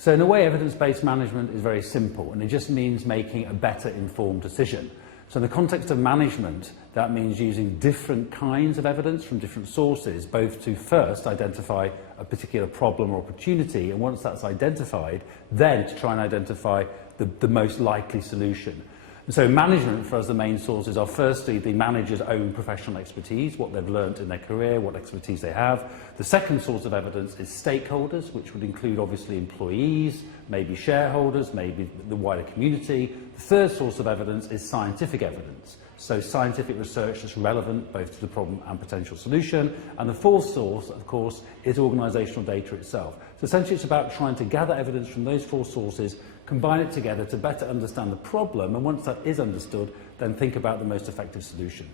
So in a way, evidence-based management is very simple, and it just means making a better informed decision. So in the context of management, that means using different kinds of evidence from different sources, both to first identify a particular problem or opportunity, and once that's identified, then to try and identify the most likely solution. And so management, for us, the main sources are firstly the manager's own professional expertise, what they've learnt in their career, what expertise they have. The second source of evidence is stakeholders, which would include obviously employees, maybe shareholders, maybe the wider community. The third source of evidence is scientific evidence. So scientific research that's relevant both to the problem and potential solution. And the fourth source, of course, is organisational data itself. So essentially it's about trying to gather evidence from those four sources, combine it together to better understand the problem, and once that is understood, then think about the most effective solution.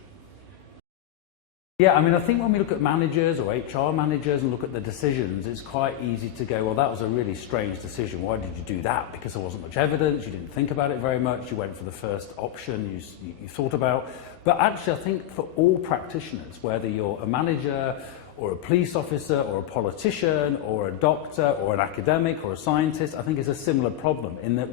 Yeah, I mean, I think when we look at managers or HR managers and look at the decisions, it's quite easy to go, well, that was a really strange decision. Why did you do that? Because there wasn't much evidence, you didn't think about it very much, you went for the first option you thought about. But actually, I think for all practitioners, whether you're a manager or a police officer or a politician or a doctor or an academic or a scientist, I think it's a similar problem in that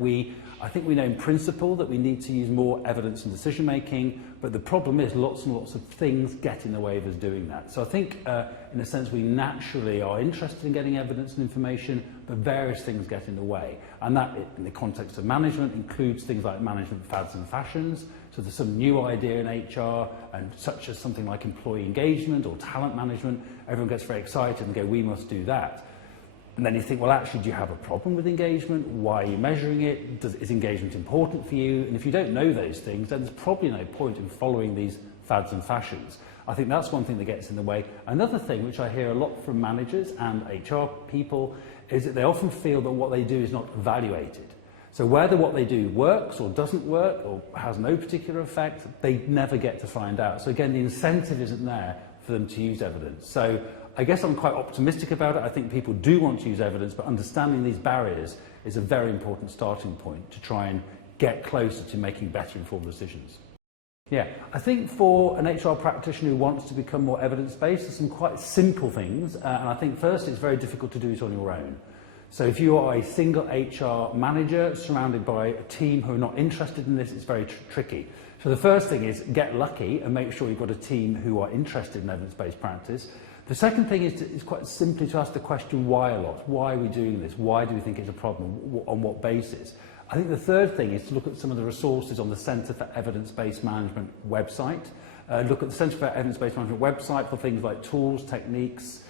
I think we know in principle that we need to use more evidence in decision making, but the problem is lots and lots of things get in the way of us doing that. So I think in a sense we naturally are interested in getting evidence and information, but various things get in the way. And that, in the context of management, includes things like management fads and fashions. So there's some new idea in HR, and such as something like employee engagement or talent management. Everyone gets very excited and go, we must do that. And then you think, well, actually, do you have a problem with engagement? Why are you measuring it? Is engagement important for you? And if you don't know those things, then there's probably no point in following these fads and fashions. I think that's one thing that gets in the way. Another thing, which I hear a lot from managers and HR people, is that they often feel that what they do is not evaluated. So whether what they do works or doesn't work or has no particular effect, they never get to find out. So again, the incentive isn't there for them to use evidence. So I guess I'm quite optimistic about it. I think people do want to use evidence, but understanding these barriers is a very important starting point to try and get closer to making better informed decisions. Yeah, I think for an HR practitioner who wants to become more evidence-based, there's some quite simple things. And I think first, it's very difficult to do it on your own. So if you are a single HR manager surrounded by a team who are not interested in this, it's very tricky. So the first thing is get lucky and make sure you've got a team who are interested in evidence-based practice. The second thing is quite simply to ask the question why a lot. Why are we doing this? Why do we think it's a problem? On what basis? I think the third thing is to look at some of the resources on the Centre for Evidence-Based Management website. Look at the Centre for Evidence-Based Management website for things like tools, techniques,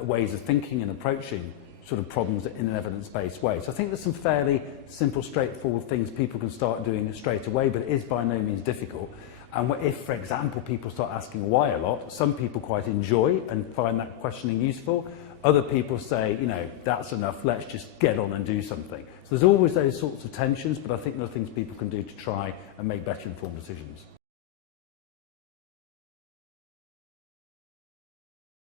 ways of thinking and approaching sort of problems in an evidence-based way. So I think there's some fairly simple, straightforward things people can start doing straight away, but it is by no means difficult. And if, for example, people start asking why a lot, some people quite enjoy and find that questioning useful. Other people say, you know, that's enough, let's just get on and do something. So there's always those sorts of tensions, but I think there are things people can do to try and make better informed decisions.